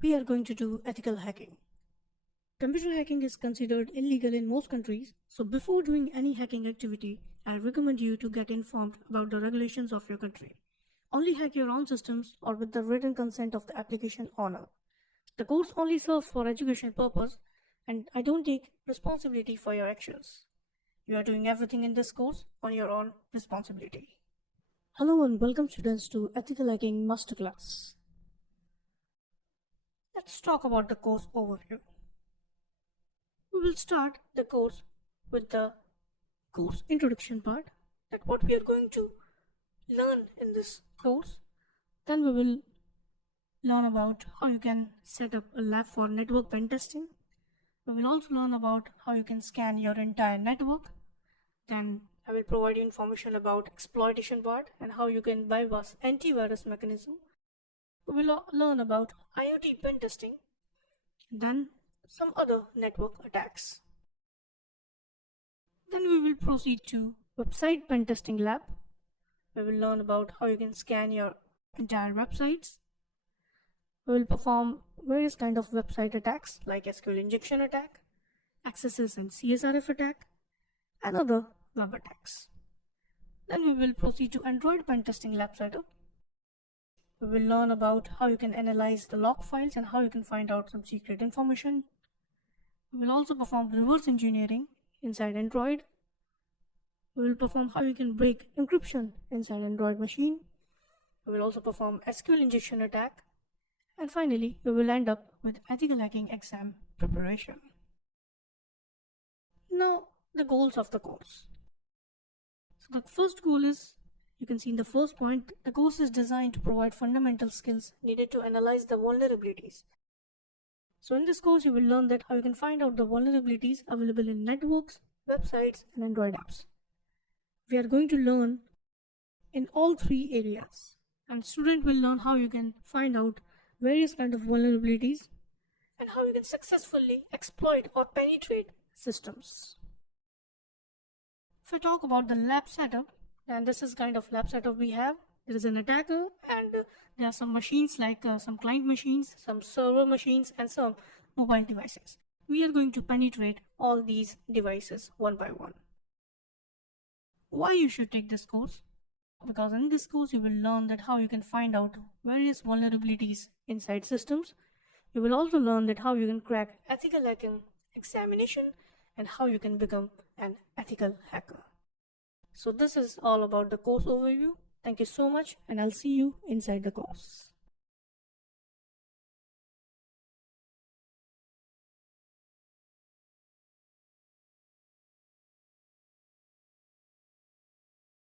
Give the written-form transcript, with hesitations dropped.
we are going to do ethical hacking. Computer hacking is considered illegal in most countries, so before doing any hacking activity, I recommend you to get informed about the regulations of your country. Only hack your own systems or with the written consent of the application owner. The course only serves for education purpose, and I don't take responsibility for your actions. You are doing everything in this course on your own responsibility. Hello and welcome students to Ethical Hacking Masterclass. Let's talk about the course overview. We will start the course with the course introduction part, that what we are going to learn in this course. Then we will learn about how you can set up a lab for network pen testing. We will also learn about how you can scan your entire network. Then I will provide you information about exploitation part and how you can bypass antivirus mechanism. We will learn about IoT pen testing, then some other network attacks. Then we will proceed to website pen testing lab. We will learn about how you can scan your entire websites. We will perform various kind of website attacks like SQL injection attack, XSS and CSRF attack, and other web attacks. Then we will proceed to Android pen testing lab setup. We will learn about how you can analyze the log files and how you can find out some secret information. We will also perform reverse engineering inside Android. We will perform how you can break encryption inside Android machine. We will also perform SQL injection attack. And finally, we will end up with ethical hacking exam preparation. Now, the goals of the course. So the first goal is, you can see in the first point, the course is designed to provide fundamental skills needed to analyze the vulnerabilities. So in this course, you will learn that how you can find out the vulnerabilities available in networks, websites, and Android apps. We are going to learn in all three areas, and student will learn how you can find out various kind of vulnerabilities and how you can successfully exploit or penetrate systems. If I talk about the lab setup, and this is kind of lab setup we have. There is an attacker and there are some machines like some client machines, some server machines, and some mobile devices. We are going to penetrate all these devices one by one. Why you should take this course? Because in this course you will learn that how you can find out various vulnerabilities inside systems. You will also learn that how you can crack ethical hacking examination and how you can become an ethical hacker. So this is all about the course overview. Thank you so much, and I'll see you inside the course.